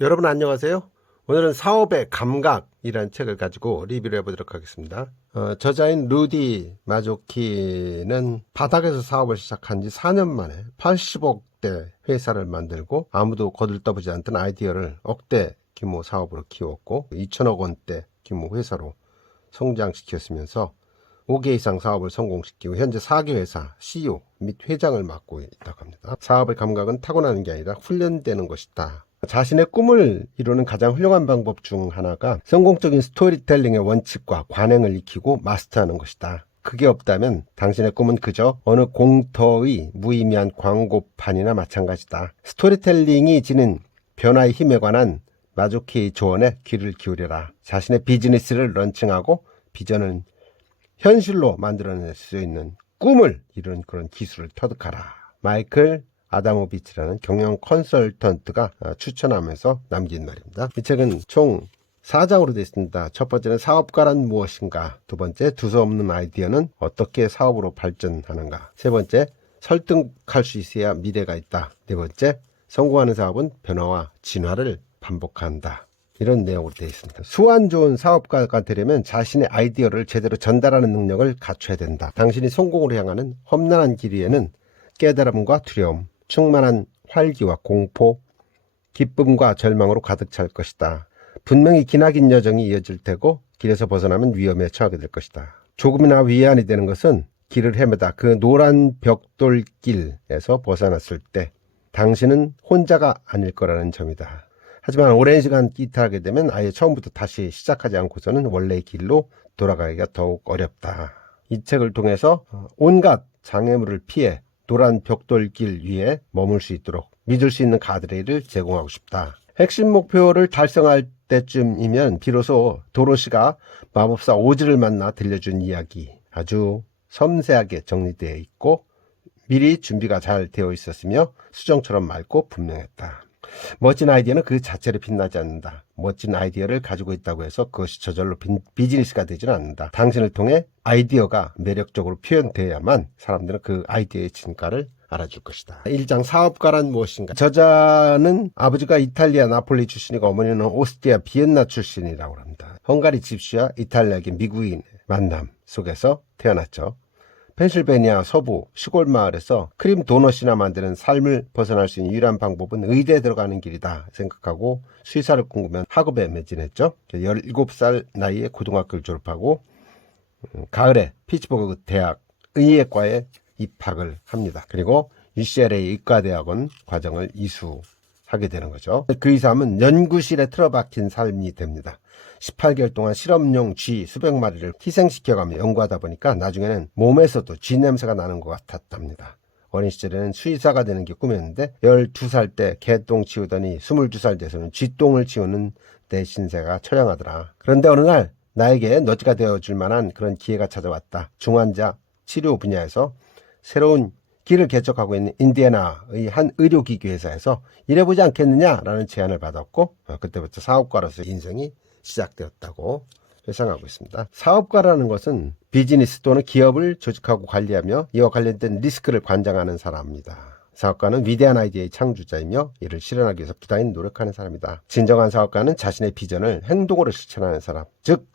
여러분 안녕하세요. 오늘은 사업의 감각이라는 책을 가지고 리뷰를 해보도록 하겠습니다. 저자인 루디 마조키는 바닥에서 사업을 시작한 지 4년 만에 80억대 회사를 만들고 아무도 거들떠보지 않던 아이디어를 억대 규모 사업으로 키웠고 2천억 원대 규모 회사로 성장시켰으면서 5개 이상 사업을 성공시키고 현재 4개 회사 CEO 및 회장을 맡고 있다고 합니다. 사업의 감각은 타고나는 게 아니라 훈련되는 것이다. 자신의 꿈을 이루는 가장 훌륭한 방법 중 하나가 성공적인 스토리텔링의 원칙과 관행을 익히고 마스터하는 것이다. 그게 없다면 당신의 꿈은 그저 어느 공터의 무의미한 광고판이나 마찬가지다. 스토리텔링이 지닌 변화의 힘에 관한 마조키의 조언에 귀를 기울여라. 자신의 비즈니스를 런칭하고 비전을 현실로 만들어낼 수 있는 꿈을 이루는 그런 기술을 터득하라. 마이클 아다모비치라는 경영 컨설턴트가 추천하면서 남긴 말입니다. 이 책은 총 4장으로 되어 있습니다. 첫 번째는 사업가란 무엇인가, 두 번째 두서없는 아이디어는 어떻게 사업으로 발전하는가, 세 번째 설득할 수 있어야 미래가 있다, 네 번째 성공하는 사업은 변화와 진화를 반복한다. 이런 내용으로 되어 있습니다. 수완 좋은 사업가가 되려면 자신의 아이디어를 제대로 전달하는 능력을 갖춰야 된다. 당신이 성공으로 향하는 험난한 길 위에는 깨달음과 두려움, 충만한 활기와 공포, 기쁨과 절망으로 가득 찰 것이다. 분명히 기나긴 여정이 이어질 테고 길에서 벗어나면 위험에 처하게 될 것이다. 조금이나 위안이 되는 것은 길을 헤매다 그 노란 벽돌길에서 벗어났을 때 당신은 혼자가 아닐 거라는 점이다. 하지만 오랜 시간 기타하게 되면 아예 처음부터 다시 시작하지 않고서는 원래의 길로 돌아가기가 더욱 어렵다. 이 책을 통해서 온갖 장애물을 피해 노란 벽돌길 위에 머물 수 있도록 믿을 수 있는 가드레일을 제공하고 싶다. 핵심 목표를 달성할 때쯤이면 비로소 도로시가 마법사 오즈를 만나 들려준 이야기, 아주 섬세하게 정리되어 있고 미리 준비가 잘 되어 있었으며 수정처럼 맑고 분명했다. 멋진 아이디어는 그 자체로 빛나지 않는다. 멋진 아이디어를 가지고 있다고 해서 그것이 저절로 비즈니스가 되지는 않는다. 당신을 통해 아이디어가 매력적으로 표현되어야만 사람들은 그 아이디어의 진가를 알아줄 것이다. 1장 사업가란 무엇인가. 저자는 아버지가 이탈리아 나폴리 출신이고 어머니는 오스트리아 비엔나 출신이라고 합니다. 헝가리 집시와 이탈리아계 미국인의 만남 속에서 태어났죠. 펜실베니아 서부 시골 마을에서 크림 도넛이나 만드는 삶을 벗어날 수 있는 유일한 방법은 의대에 들어가는 길이다 생각하고 수의사를 꿈꾸며 학업에 매진했죠. 17살 나이에 고등학교를 졸업하고 가을에 피츠버그 대학 의예과에 입학을 합니다. 그리고 UCLA 의과대학원 과정을 이수하게 되는 거죠. 그 이상은 연구실에 틀어박힌 삶이 됩니다. 18개월 동안 실험용 쥐 수백 마리를 희생시켜가며 연구하다 보니까 나중에는 몸에서도 쥐 냄새가 나는 것 같았답니다. 어린 시절에는 수의사가 되는 게 꿈이었는데 12살 때 개똥 치우더니 22살 돼서는 쥐똥을 치우는 내 신세가 처량하더라. 그런데 어느 날 나에게 너지가 되어줄 만한 그런 기회가 찾아왔다. 중환자 치료 분야에서 새로운 길을 개척하고 있는 인디애나의 한 의료기기 회사에서 일해보지 않겠느냐라는 제안을 받았고 그때부터 사업가로서 인생이 시작되었다고 회상하고 있습니다. 사업가라는 것은 비즈니스 또는 기업을 조직하고 관리하며 이와 관련된 리스크를 관장하는 사람입니다. 사업가는 위대한 아이디어의 창조자이며 이를 실현하기 위해서 부단히 노력하는 사람이다. 진정한 사업가는 자신의 비전을 행동으로 실천하는 사람, 즉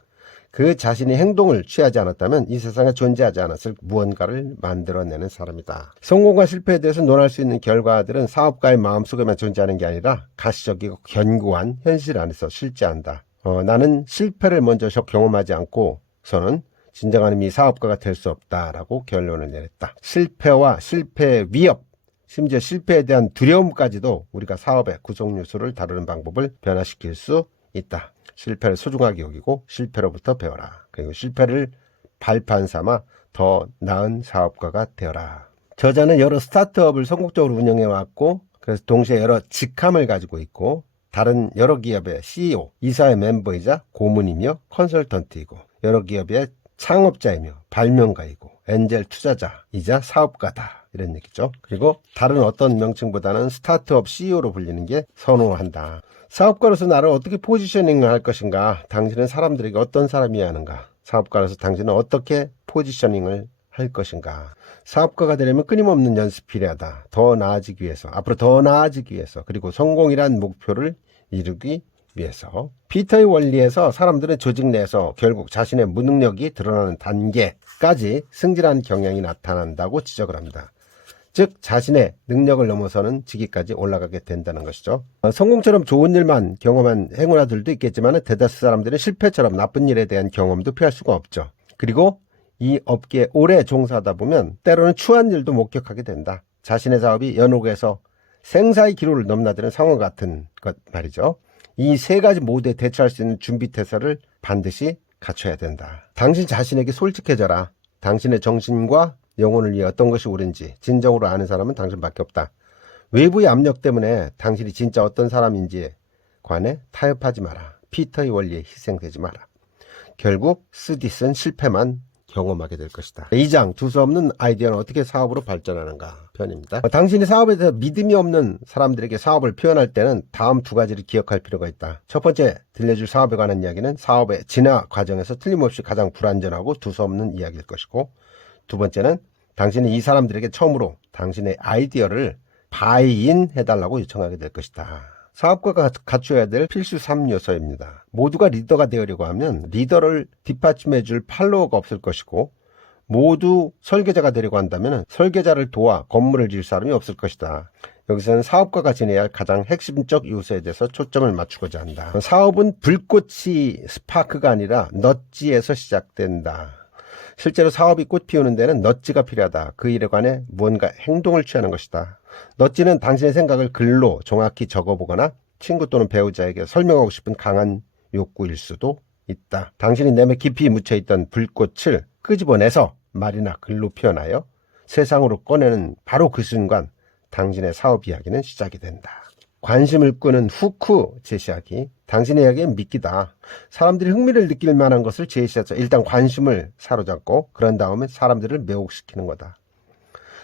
그 자신이 행동을 취하지 않았다면 이 세상에 존재하지 않았을 무언가를 만들어내는 사람이다. 성공과 실패에 대해서 논할 수 있는 결과들은 사업가의 마음속에만 존재하는 게 아니라 가시적이고 견고한 현실 안에서 실제한다. 나는 실패를 먼저 경험하지 않고서는 진정한 의미 사업가가 될 수 없다라고 결론을 내렸다. 실패와 실패의 위협, 심지어 실패에 대한 두려움까지도 우리가 사업의 구성 요소를 다루는 방법을 변화시킬 수 있다. 실패를 소중하게 여기고 실패로부터 배워라. 그리고 실패를 발판 삼아 더 나은 사업가가 되어라. 저자는 여러 스타트업을 성공적으로 운영해왔고 그래서 동시에 여러 직함을 가지고 있고 다른 여러 기업의 CEO, 이사회 멤버이자 고문이며 컨설턴트이고 여러 기업의 창업자이며 발명가이고 엔젤 투자자이자 사업가다. 이런 얘기죠. 그리고 다른 어떤 명칭보다는 스타트업 CEO로 불리는 게 선호한다. 사업가로서 나를 어떻게 포지셔닝을 할 것인가? 당신은 사람들에게 어떤 사람이어야 하는가? 사업가로서 당신은 어떻게 포지셔닝을 할 것인가? 사업가가 되려면 끊임없는 연습이 필요하다. 더 나아지기 위해서, 앞으로 더 나아지기 위해서, 그리고 성공이란 목표를 이루기 위해서. 피터의 원리에서 사람들은 조직 내에서 결국 자신의 무능력이 드러나는 단계까지 승진하는 경향이 나타난다고 지적을 합니다. 즉 자신의 능력을 넘어서는 직위까지 올라가게 된다는 것이죠. 성공처럼 좋은 일만 경험한 행운아들도 있겠지만 대다수 사람들은 실패처럼 나쁜 일에 대한 경험도 피할 수가 없죠. 그리고 이 업계에 오래 종사하다 보면 때로는 추한 일도 목격하게 된다. 자신의 사업이 연옥에서 생사의 기로를 넘나드는 상황 같은 것 말이죠. 이 세 가지 모두에 대처할 수 있는 준비태세를 반드시 갖춰야 된다. 당신 자신에게 솔직해져라. 당신의 정신과 영혼을 위해 어떤 것이 옳은지 진정으로 아는 사람은 당신밖에 없다. 외부의 압력 때문에 당신이 진짜 어떤 사람인지에 관해 타협하지 마라. 피터의 원리에 희생되지 마라. 결국 쓰디쓴 실패만 경험하게 될 것이다. 2장 두서없는 아이디어는 어떻게 사업으로 발전하는가 편입니다. 당신이 사업에 대해서 믿음이 없는 사람들에게 사업을 표현할 때는 다음 두 가지를 기억할 필요가 있다. 첫 번째, 들려줄 사업에 관한 이야기는 사업의 진화 과정에서 틀림없이 가장 불완전하고 두서없는 이야기일 것이고, 두 번째는 당신이 이 사람들에게 처음으로 당신의 아이디어를 바이인 해달라고 요청하게 될 것이다. 사업가가 갖춰야 될 필수 3요소입니다. 모두가 리더가 되려고 하면 리더를 뒷받침해줄 팔로워가 없을 것이고, 모두 설계자가 되려고 한다면 설계자를 도와 건물을 지을 사람이 없을 것이다. 여기서는 사업가가 지내야 할 가장 핵심적 요소에 대해서 초점을 맞추고자 한다. 사업은 불꽃이 스파크가 아니라 넛지에서 시작된다. 실제로 사업이 꽃 피우는 데는 넛지가 필요하다. 그 일에 관해 무언가 행동을 취하는 것이다. 넛지는 당신의 생각을 글로 정확히 적어보거나 친구 또는 배우자에게 설명하고 싶은 강한 욕구일 수도 있다. 당신이 내면 깊이 묻혀있던 불꽃을 끄집어내서 말이나 글로 표현하여 세상으로 꺼내는 바로 그 순간 당신의 사업 이야기는 시작이 된다. 관심을 끄는 후크 제시하기. 당신의 이야기에 믿기다. 사람들이 흥미를 느낄 만한 것을 제시해서 일단 관심을 사로잡고 그런 다음에 사람들을 매혹시키는 거다.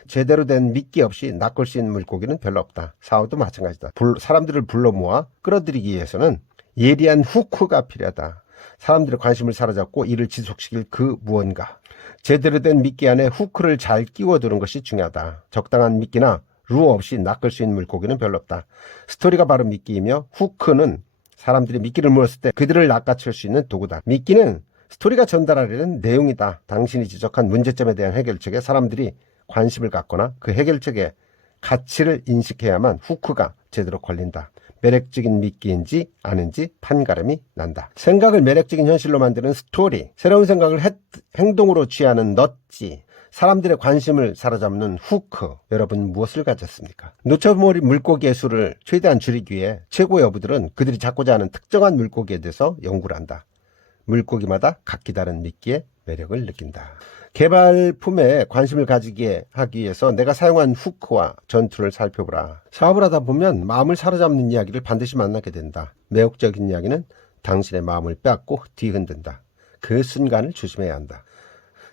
제대로 된 미끼 없이 낚을 수 있는 물고기는 별로 없다. 사업도 마찬가지다. 사람들을 불러 모아 끌어들이기 위해서는 예리한 후크가 필요하다. 사람들의 관심을 사로잡고 이를 지속시킬 그 무언가. 제대로 된 미끼 안에 후크를 잘 끼워두는 것이 중요하다. 적당한 미끼나 루 없이 낚을 수 있는 물고기는 별로 없다. 스토리가 바로 미끼이며 후크는 사람들이 미끼를 물었을 때 그들을 낚아챌 수 있는 도구다. 미끼는 스토리가 전달하려는 내용이다. 당신이 지적한 문제점에 대한 해결책에 사람들이 관심을 갖거나 그 해결책의 가치를 인식해야만 후크가 제대로 걸린다. 매력적인 미끼인지 아닌지 판가름이 난다. 생각을 매력적인 현실로 만드는 스토리, 새로운 생각을 행동으로 취하는 넛지, 사람들의 관심을 사로잡는 후크. 여러분 무엇을 가졌습니까? 놓쳐버린 물고기의 수를 최대한 줄이기 위해 최고의 어부들은 그들이 잡고자 하는 특정한 물고기에 대해서 연구를 한다. 물고기마다 각기 다른 미끼의 매력을 느낀다. 개발품에 관심을 가지게 하기 위해서 내가 사용한 후크와 전투를 살펴보라. 사업을 하다 보면 마음을 사로잡는 이야기를 반드시 만나게 된다. 매혹적인 이야기는 당신의 마음을 빼앗고 뒤흔든다. 그 순간을 조심해야 한다.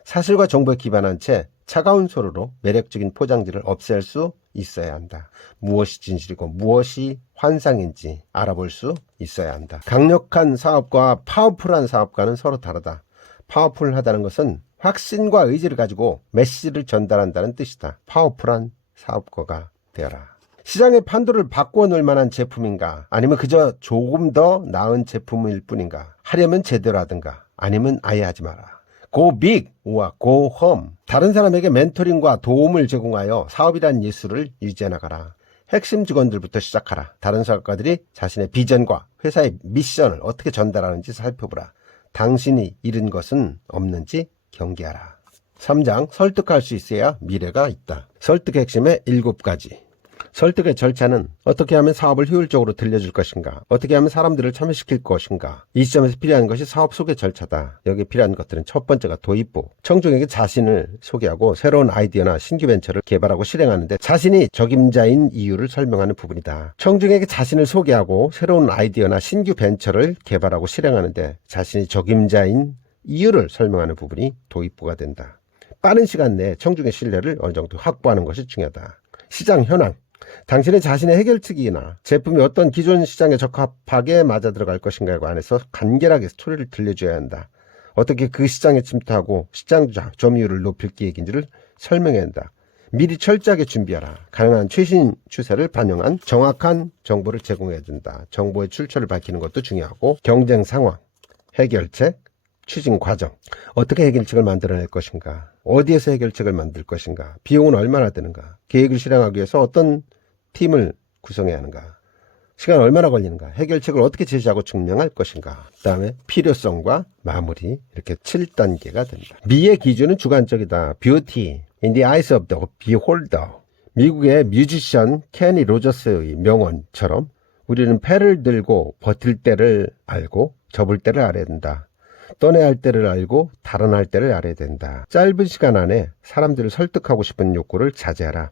사실과 정보에 기반한 채 차가운 소리로 매력적인 포장지를 없앨 수 있어야 한다. 무엇이 진실이고 무엇이 환상인지 알아볼 수 있어야 한다. 강력한 사업가와 파워풀한 사업가는 서로 다르다. 파워풀하다는 것은 확신과 의지를 가지고 메시지를 전달한다는 뜻이다. 파워풀한 사업가가 되어라. 시장의 판도를 바꾸어 놓을 만한 제품인가? 아니면 그저 조금 더 나은 제품일 뿐인가? 하려면 제대로 하든가 아니면 아예 하지 마라. Go big or go home. 다른 사람에게 멘토링과 도움을 제공하여 사업이란 예술을 유지해 나가라. 핵심 직원들부터 시작하라. 다른 사업가들이 자신의 비전과 회사의 미션을 어떻게 전달하는지 살펴보라. 당신이 잃은 것은 없는지 경계하라. 3장 설득할 수 있어야 미래가 있다. 설득의 핵심의 7가지. 설득의 절차는 어떻게 하면 사업을 효율적으로 들려줄 것인가, 어떻게 하면 사람들을 참여시킬 것인가. 이 시점에서 필요한 것이 사업 소개 절차다. 여기 필요한 것들은 첫 번째가 도입부. 청중에게 자신을 소개하고 새로운 아이디어나 신규 벤처를 개발하고 실행하는데 자신이 적임자인 이유를 설명하는 부분이다. 청중에게 자신을 소개하고 새로운 아이디어나 신규 벤처를 개발하고 실행하는데 자신이 적임자인 이유를 설명하는 부분이 도입부가 된다. 빠른 시간 내에 청중의 신뢰를 어느 정도 확보하는 것이 중요하다. 시장 현황. 당신의 자신의 해결책이나 제품이 어떤 기존 시장에 적합하게 맞아 들어갈 것인가에 관해서 간결하게 스토리를 들려줘야 한다. 어떻게 그 시장에 침투하고 시장 점유율을 높일 계획인지를 설명해야 한다. 미리 철저하게 준비하라. 가능한 최신 추세를 반영한 정확한 정보를 제공해준다. 정보의 출처를 밝히는 것도 중요하고 경쟁 상황, 해결책, 추진 과정, 어떻게 해결책을 만들어낼 것인가, 어디에서 해결책을 만들 것인가, 비용은 얼마나 드는가, 계획을 실행하기 위해서 어떤 팀을 구성해야 하는가, 시간 얼마나 걸리는가, 해결책을 어떻게 제시하고 증명할 것인가, 그 다음에 필요성과 마무리, 이렇게 7단계가 된다. 미의 기준은 주관적이다. Beauty in the eyes of the beholder. 미국의 뮤지션 케니 로저스의 명언처럼 우리는 패를 들고 버틸 때를 알고 접을 때를 알아야 된다. 떠내야 할 때를 알고 달아날 때를 알아야 된다. 짧은 시간 안에 사람들을 설득하고 싶은 욕구를 자제하라.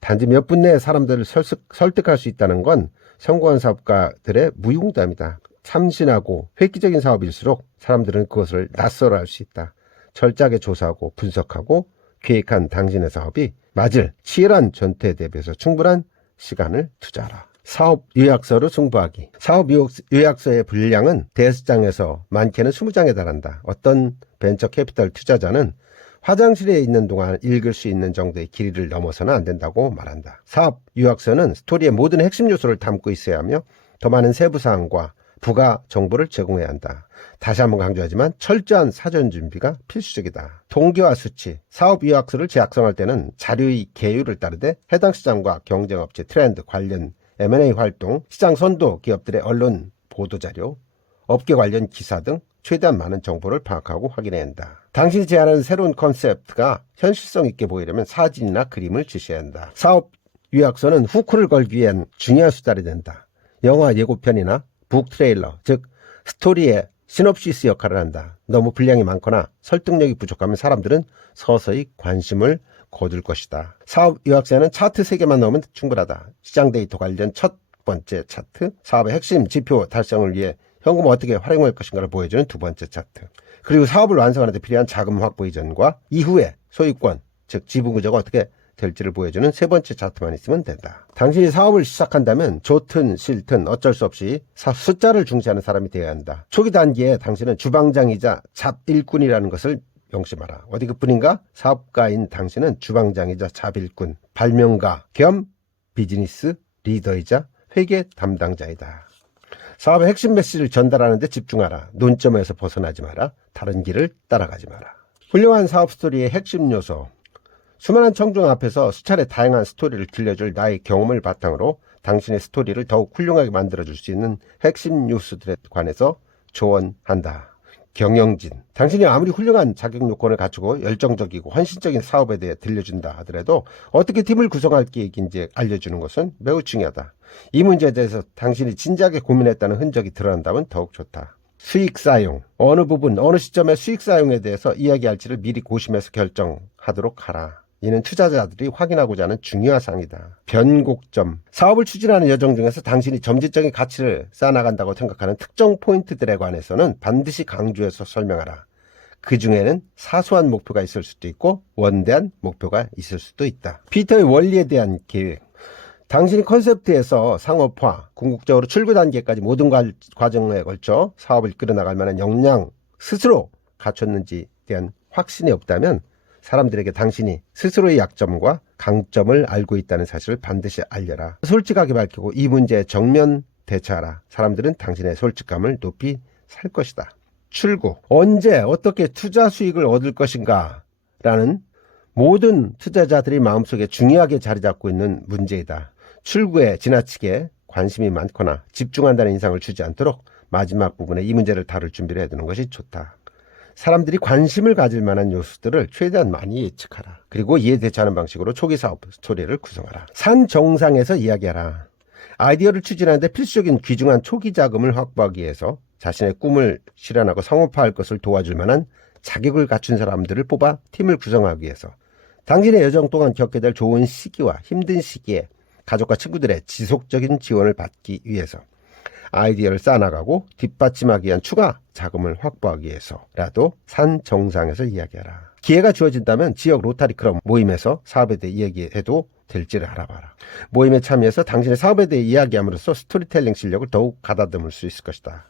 단지 몇 분 내에 사람들을 설득할 수 있다는 건 성공한 사업가들의 무용담이다. 참신하고 획기적인 사업일수록 사람들은 그것을 낯설어 할 수 있다. 철저하게 조사하고 분석하고 계획한 당신의 사업이 맞을 치열한 전투에 대비해서 충분한 시간을 투자하라. 사업 요약서로 승부하기. 사업 요약서의 분량은 대여섯장에서 많게는 20장에 달한다. 어떤 벤처 캐피탈 투자자는 화장실에 있는 동안 읽을 수 있는 정도의 길이를 넘어서는 안 된다고 말한다. 사업 요약서는 스토리의 모든 핵심 요소를 담고 있어야 하며 더 많은 세부사항과 부가 정보를 제공해야 한다. 다시 한번 강조하지만 철저한 사전 준비가 필수적이다. 통계와 수치. 사업 요약서를 재작성할 때는 자료의 계율을 따르되 해당 시장과 경쟁업체 트렌드 관련 M&A 활동, 시장 선도 기업들의 언론 보도자료, 업계 관련 기사 등 최대한 많은 정보를 파악하고 확인해야 한다. 당신이 제안하는 새로운 컨셉트가 현실성 있게 보이려면 사진이나 그림을 제시해야 한다. 사업 요약서는 후크를 걸기 위한 중요한 수단이 된다. 영화 예고편이나 북 트레일러, 즉 스토리의 시놉시스 역할을 한다. 너무 분량이 많거나 설득력이 부족하면 사람들은 서서히 관심을 거둘 것이다. 사업 요약서에는 차트 3개만 넣으면 충분하다. 시장 데이터 관련 첫 번째 차트, 사업의 핵심 지표 달성을 위해 현금을 어떻게 활용할 것인가를 보여주는 두 번째 차트, 그리고 사업을 완성하는 데 필요한 자금 확보 이전과 이후에 소유권, 즉 지분 구조가 어떻게 될지를 보여주는 세 번째 차트만 있으면 된다. 당신이 사업을 시작한다면 좋든 싫든 어쩔 수 없이 숫자를 중시하는 사람이 되어야 한다. 초기 단계에 당신은 주방장이자 잡일꾼이라는 것을 명심하라. 어디 그뿐인가? 사업가인 당신은 주방장이자 잡일꾼, 발명가 겸 비즈니스 리더이자 회계 담당자이다. 사업의 핵심 메시지를 전달하는 데 집중하라. 논점에서 벗어나지 마라. 다른 길을 따라가지 마라. 훌륭한 사업 스토리의 핵심 요소. 수많은 청중 앞에서 수차례 다양한 스토리를 들려줄 나의 경험을 바탕으로 당신의 스토리를 더욱 훌륭하게 만들어줄 수 있는 핵심 요소들에 관해서 조언한다. 경영진. 당신이 아무리 훌륭한 자격 요건을 갖추고 열정적이고 헌신적인 사업에 대해 들려준다 하더라도 어떻게 팀을 구성할 계획인지 알려주는 것은 매우 중요하다. 이 문제에 대해서 당신이 진지하게 고민했다는 흔적이 드러난다면 더욱 좋다. 수익 사용. 어느 부분, 어느 시점에 수익 사용에 대해서 이야기할지를 미리 고심해서 결정하도록 하라. 이는 투자자들이 확인하고자 하는 중요한 사항이다. 변곡점. 사업을 추진하는 여정 중에서 당신이 점진적인 가치를 쌓아나간다고 생각하는 특정 포인트들에 관해서는 반드시 강조해서 설명하라. 그 중에는 사소한 목표가 있을 수도 있고 원대한 목표가 있을 수도 있다. 피터의 원리에 대한 계획. 당신이 컨셉트에서 상업화, 궁극적으로 출구 단계까지 모든 과정에 걸쳐 사업을 끌어나갈 만한 역량 스스로 갖췄는지에 대한 확신이 없다면 사람들에게 당신이 스스로의 약점과 강점을 알고 있다는 사실을 반드시 알려라. 솔직하게 밝히고 이 문제에 정면 대처하라. 사람들은 당신의 솔직함을 높이 살 것이다. 출구. 언제 어떻게 투자 수익을 얻을 것인가 라는 모든 투자자들이 마음속에 중요하게 자리 잡고 있는 문제이다. 출구에 지나치게 관심이 많거나 집중한다는 인상을 주지 않도록 마지막 부분에 이 문제를 다룰 준비를 해두는 것이 좋다. 사람들이 관심을 가질 만한 요소들을 최대한 많이 예측하라. 그리고 이에 대처하는 방식으로 초기 사업 스토리를 구성하라. 산 정상에서 이야기하라. 아이디어를 추진하는데 필수적인 귀중한 초기 자금을 확보하기 위해서 자신의 꿈을 실현하고 상업화할 것을 도와줄 만한 자격을 갖춘 사람들을 뽑아 팀을 구성하기 위해서 당신의 여정 동안 겪게 될 좋은 시기와 힘든 시기에 가족과 친구들의 지속적인 지원을 받기 위해서 아이디어를 쌓아나가고 뒷받침하기 위한 추가 자금을 확보하기 위해서라도 산 정상에서 이야기하라. 기회가 주어진다면 지역 로타리 클럽 모임에서 사업에 대해 이야기해도 될지를 알아봐라. 모임에 참여해서 당신의 사업에 대해 이야기함으로써 스토리텔링 실력을 더욱 가다듬을 수 있을 것이다.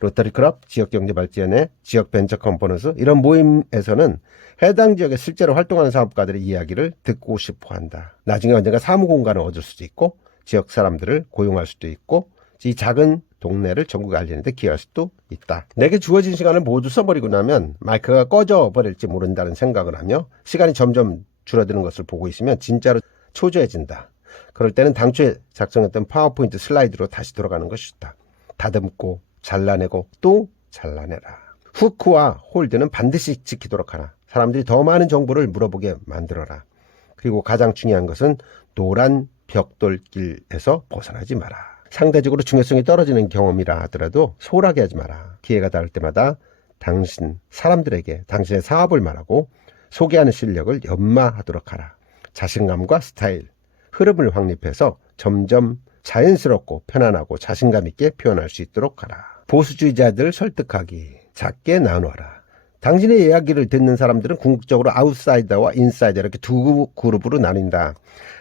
로터리클럽, 지역경제발전회, 지역벤처컨퍼런스 이런 모임에서는 해당 지역에 실제로 활동하는 사업가들의 이야기를 듣고 싶어한다. 나중에 언젠가 사무공간을 얻을 수도 있고 지역 사람들을 고용할 수도 있고 이 작은 동네를 전국에 알리는 데 기여할 수도 있다. 내게 주어진 시간을 모두 써버리고 나면 마이크가 꺼져 버릴지 모른다는 생각을 하며 시간이 점점 줄어드는 것을 보고 있으면 진짜로 초조해진다. 그럴 때는 당초에 작성했던 파워포인트 슬라이드로 다시 돌아가는 것이 좋다. 다듬고 잘라내고 또 잘라내라. 후크와 홀드는 반드시 지키도록 하라. 사람들이 더 많은 정보를 물어보게 만들어라. 그리고 가장 중요한 것은 노란 벽돌길에서 벗어나지 마라. 상대적으로 중요성이 떨어지는 경험이라 하더라도 소홀하게 하지 마라. 기회가 닿을 때마다 사람들에게 당신의 사업을 말하고 소개하는 실력을 연마하도록 하라. 자신감과 스타일, 흐름을 확립해서 점점 자연스럽고 편안하고 자신감 있게 표현할 수 있도록 하라. 보수주의자들 설득하기, 작게 나누어라. 당신의 이야기를 듣는 사람들은 궁극적으로 아웃사이더와 인사이더 이렇게 두 그룹으로 나뉜다.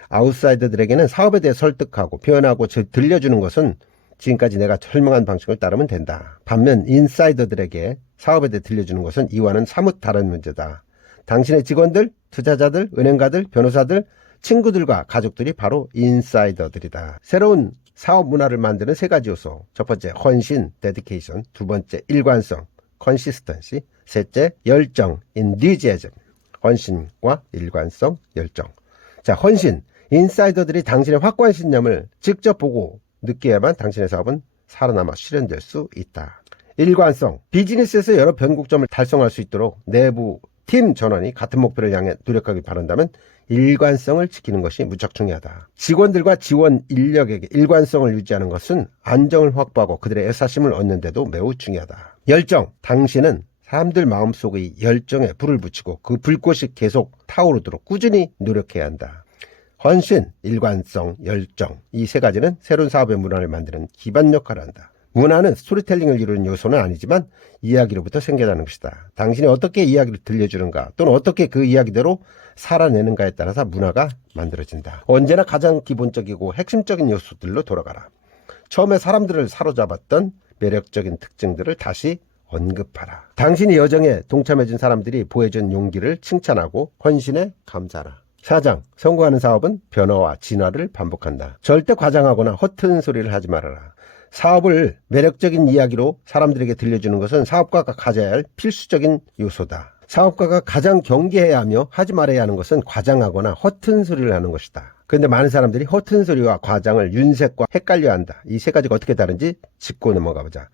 아웃사이더들에게는 사업에 대해 설득하고 표현하고 들려주는 것은 지금까지 내가 설명한 방식을 따르면 된다. 반면 인사이더들에게 사업에 대해 들려주는 것은 이와는 사뭇 다른 문제다. 당신의 직원들, 투자자들, 은행가들, 변호사들, 친구들과 가족들이 바로 인사이더들이다. 새로운 사업 문화를 만드는 세 가지 요소. 첫 번째, 헌신, 데디케이션. 두 번째, 일관성, 컨시스턴시. 셋째, 열정, 인디지애즘. 헌신과 일관성, 열정. 자, 헌신. 인사이더들이 당신의 확고한 신념을 직접 보고 느껴야만 당신의 사업은 살아남아 실현될 수 있다. 일관성. 비즈니스에서 여러 변곡점을 달성할 수 있도록 내부 팀 전원이 같은 목표를 향해 노력하길 바란다면 일관성을 지키는 것이 무척 중요하다. 직원들과 지원 인력에게 일관성을 유지하는 것은 안정을 확보하고 그들의 애사심을 얻는 데도 매우 중요하다. 열정. 당신은 사람들 마음속의 열정에 불을 붙이고 그 불꽃이 계속 타오르도록 꾸준히 노력해야 한다. 헌신, 일관성, 열정 이 세 가지는 새로운 사업의 문화를 만드는 기반 역할을 한다. 문화는 스토리텔링을 이루는 요소는 아니지만 이야기로부터 생겨나는 것이다. 당신이 어떻게 이야기를 들려주는가 또는 어떻게 그 이야기대로 살아내는가에 따라서 문화가 만들어진다. 언제나 가장 기본적이고 핵심적인 요소들로 돌아가라. 처음에 사람들을 사로잡았던 매력적인 특징들을 다시 언급하라. 당신이 여정에 동참해준 사람들이 보여준 용기를 칭찬하고 헌신에 감사하라. 4장, 성공하는 사업은 변화와 진화를 반복한다. 절대 과장하거나 허튼 소리를 하지 말아라. 사업을 매력적인 이야기로 사람들에게 들려주는 것은 사업가가 가져야 할 필수적인 요소다. 사업가가 가장 경계해야 하며 하지 말아야 하는 것은 과장하거나 허튼 소리를 하는 것이다. 그런데 많은 사람들이 허튼 소리와 과장을 윤색과 헷갈려 한다. 이 세 가지가 어떻게 다른지 짚고 넘어가 보자.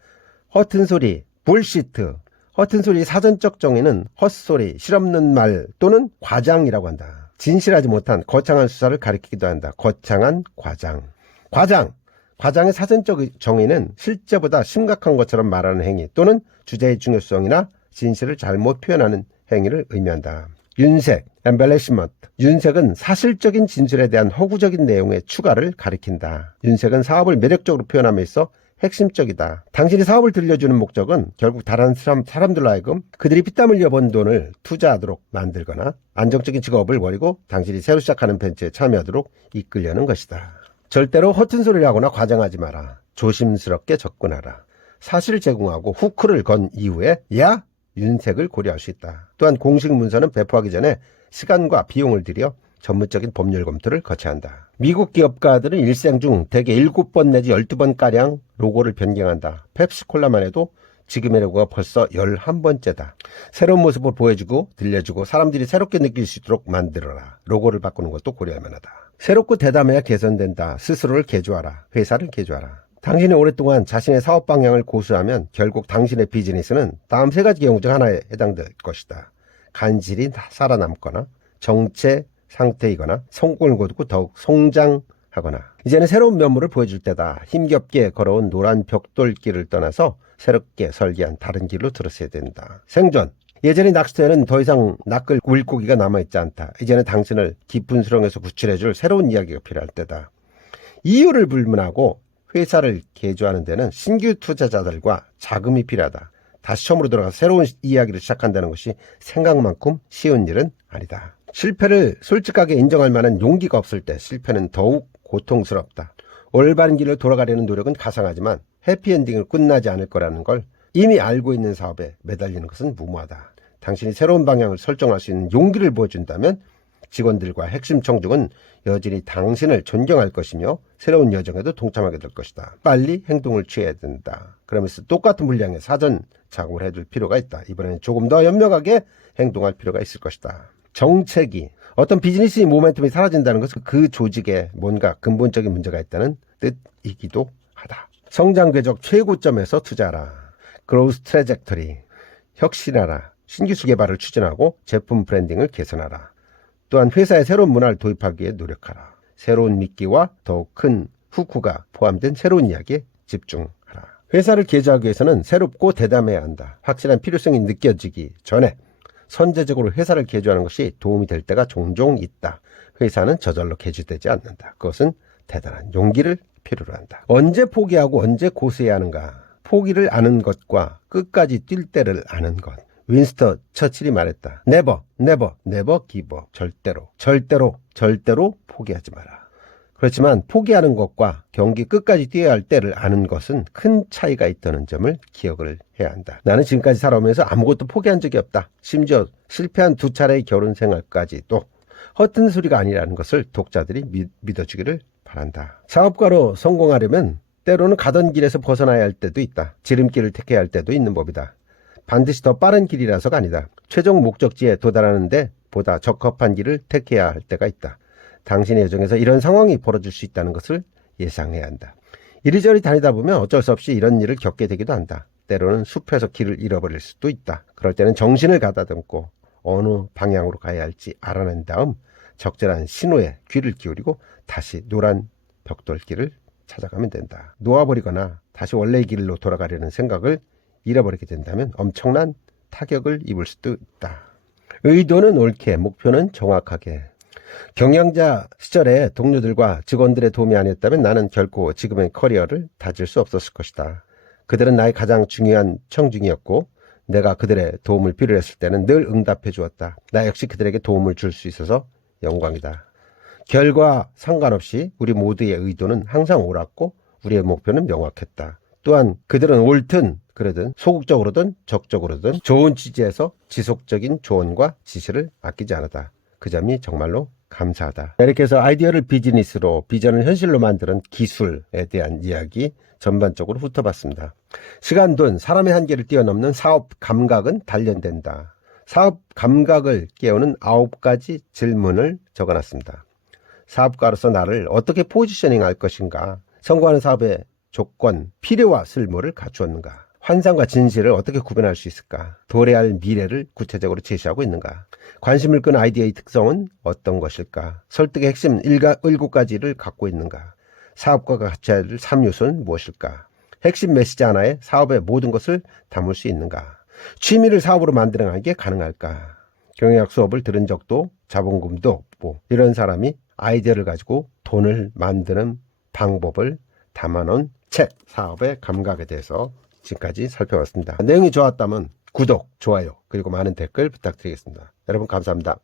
허튼 소리, 불시트. 허튼 소리의 사전적 정의는 헛소리, 실없는 말 또는 과장이라고 한다. 진실하지 못한 거창한 수사를 가리키기도 한다. 거창한 과장. 과장의 사전적 정의는 실제보다 심각한 것처럼 말하는 행위 또는 주제의 중요성이나 진실을 잘못 표현하는 행위를 의미한다. 윤색, embellishment. 윤색은 사실적인 진술에 대한 허구적인 내용의 추가를 가리킨다. 윤색은 사업을 매력적으로 표현함에 있어 핵심적이다. 당신이 사업을 들려주는 목적은 결국 다른 사람들로 하여금 그들이 피땀 흘려 번 돈을 투자하도록 만들거나 안정적인 직업을 버리고 당신이 새로 시작하는 벤처에 참여하도록 이끌려는 것이다. 절대로 허튼 소리를 하거나 과장하지 마라. 조심스럽게 접근하라. 사실을 제공하고 후크를 건 이후에 윤색을 고려할 수 있다. 또한 공식 문서는 배포하기 전에 시간과 비용을 들여 전문적인 법률 검토를 거쳐야 한다. 미국 기업가들은 일생 중 대개 7번 내지 12번가량 로고를 변경한다. 펩시콜라만 해도 지금의 로고가 벌써 11번째다. 새로운 모습을 보여주고 들려주고 사람들이 새롭게 느낄 수 있도록 만들어라. 로고를 바꾸는 것도 고려할 만하다. 새롭고 대담해야 개선된다. 스스로를 개조하라. 회사를 개조하라. 당신이 오랫동안 자신의 사업 방향을 고수하면 결국 당신의 비즈니스는 다음 세 가지 경우 중 하나에 해당될 것이다. 간질이 살아남거나 정체 상태이거나 성공을 거두고 더욱 성장하거나. 이제는 새로운 면모를 보여줄 때다. 힘겹게 걸어온 노란 벽돌길을 떠나서 새롭게 설계한 다른 길로 들어서야 된다. 생존. 예전의 낚시터에는 더 이상 낚을 물고기가 남아있지 않다. 이제는 당신을 깊은 수렁에서 구출해줄 새로운 이야기가 필요할 때다. 이유를 불문하고 회사를 개조하는 데는 신규 투자자들과 자금이 필요하다. 다시 처음으로 돌아가서 새로운 이야기를 시작한다는 것이 생각만큼 쉬운 일은 아니다. 실패를 솔직하게 인정할 만한 용기가 없을 때 실패는 더욱 고통스럽다. 올바른 길로 돌아가려는 노력은 가상하지만 해피엔딩을 끝나지 않을 거라는 걸 이미 알고 있는 사업에 매달리는 것은 무모하다. 당신이 새로운 방향을 설정할 수 있는 용기를 보여준다면 직원들과 핵심 청중은 여전히 당신을 존경할 것이며 새로운 여정에도 동참하게 될 것이다. 빨리 행동을 취해야 된다. 그러면서 똑같은 물량의 사전 작업을 해둘 필요가 있다. 이번에는 조금 더 현명하게 행동할 필요가 있을 것이다. 정책이 어떤 비즈니스 모멘텀이 사라진다는 것은 그 조직에 뭔가 근본적인 문제가 있다는 뜻이기도 하다. 성장 궤적 최고점에서 투자하라. 그로우스 트래젝터리. 혁신하라. 신기술 개발을 추진하고 제품 브랜딩을 개선하라. 또한 회사에 새로운 문화를 도입하기 위해 노력하라. 새로운 미끼와 더욱 큰 후크가 포함된 새로운 이야기에 집중하라. 회사를 개조하기 위해서는 새롭고 대담해야 한다. 확실한 필요성이 느껴지기 전에 선제적으로 회사를 개조하는 것이 도움이 될 때가 종종 있다. 회사는 저절로 개조되지 않는다. 그것은 대단한 용기를 필요로 한다. 언제 포기하고 언제 고수해야 하는가? 포기를 아는 것과 끝까지 뛸 때를 아는 것. 윈스턴 처칠이 말했다. Never, never, never give up. 절대로 포기하지 마라. 그렇지만 포기하는 것과 경기 끝까지 뛰어야 할 때를 아는 것은 큰 차이가 있다는 점을 기억을 해야 한다. 나는 지금까지 살아오면서 아무것도 포기한 적이 없다. 심지어 실패한 2차례의 결혼 생활까지도 허튼 소리가 아니라는 것을 독자들이 믿어주기를 바란다. 사업가로 성공하려면 때로는 가던 길에서 벗어나야 할 때도 있다. 지름길을 택해야 할 때도 있는 법이다. 반드시 더 빠른 길이라서가 아니다. 최종 목적지에 도달하는데 보다 적합한 길을 택해야 할 때가 있다. 당신의 여정에서 이런 상황이 벌어질 수 있다는 것을 예상해야 한다. 이리저리 다니다 보면 어쩔 수 없이 이런 일을 겪게 되기도 한다. 때로는 숲에서 길을 잃어버릴 수도 있다. 그럴 때는 정신을 가다듬고 어느 방향으로 가야 할지 알아낸 다음 적절한 신호에 귀를 기울이고 다시 노란 벽돌길을 찾아가면 된다. 놓아버리거나 다시 원래의 길로 돌아가려는 생각을 잃어버리게 된다면 엄청난 타격을 입을 수도 있다. 의도는 옳게, 목표는 정확하게. 경영자 시절에 동료들과 직원들의 도움이 아니었다면 나는 결코 지금의 커리어를 다질 수 없었을 것이다. 그들은 나의 가장 중요한 청중이었고 내가 그들의 도움을 필요했을 때는 늘 응답해 주었다. 나 역시 그들에게 도움을 줄 수 있어서 영광이다. 결과 상관없이 우리 모두의 의도는 항상 옳았고 우리의 목표는 명확했다. 또한 그들은 옳든 그러든 소극적으로든 적극적으로든 좋은 취지에서 지속적인 조언과 지시를 아끼지 않았다. 그 점이 정말로 감사하다. 이렇게 해서 아이디어를 비즈니스로, 비전을 현실로 만드는 기술에 대한 이야기 전반적으로 훑어봤습니다. 시간, 돈, 사람의 한계를 뛰어넘는 사업 감각은 단련된다. 사업 감각을 깨우는 9가지 질문을 적어놨습니다. 사업가로서 나를 어떻게 포지셔닝할 것인가? 성공하는 사업의 조건, 필요와 쓸모를 갖추었는가? 환상과 진실을 어떻게 구별할 수 있을까? 도래할 미래를 구체적으로 제시하고 있는가? 관심을 끄는 아이디어의 특성은 어떤 것일까? 설득의 핵심 7가지를 갖고 있는가? 사업가가 갖춰야 할 3요소는 무엇일까? 핵심 메시지 하나에 사업의 모든 것을 담을 수 있는가? 취미를 사업으로 만드는 게 가능할까? 경영학 수업을 들은 적도 자본금도 없고 이런 사람이 아이디어를 가지고 돈을 만드는 방법을 담아놓은 책, 사업의 감각에 대해서 지금까지 살펴봤습니다. 내용이 좋았다면 구독, 좋아요, 그리고 많은 댓글 부탁드리겠습니다. 여러분 감사합니다.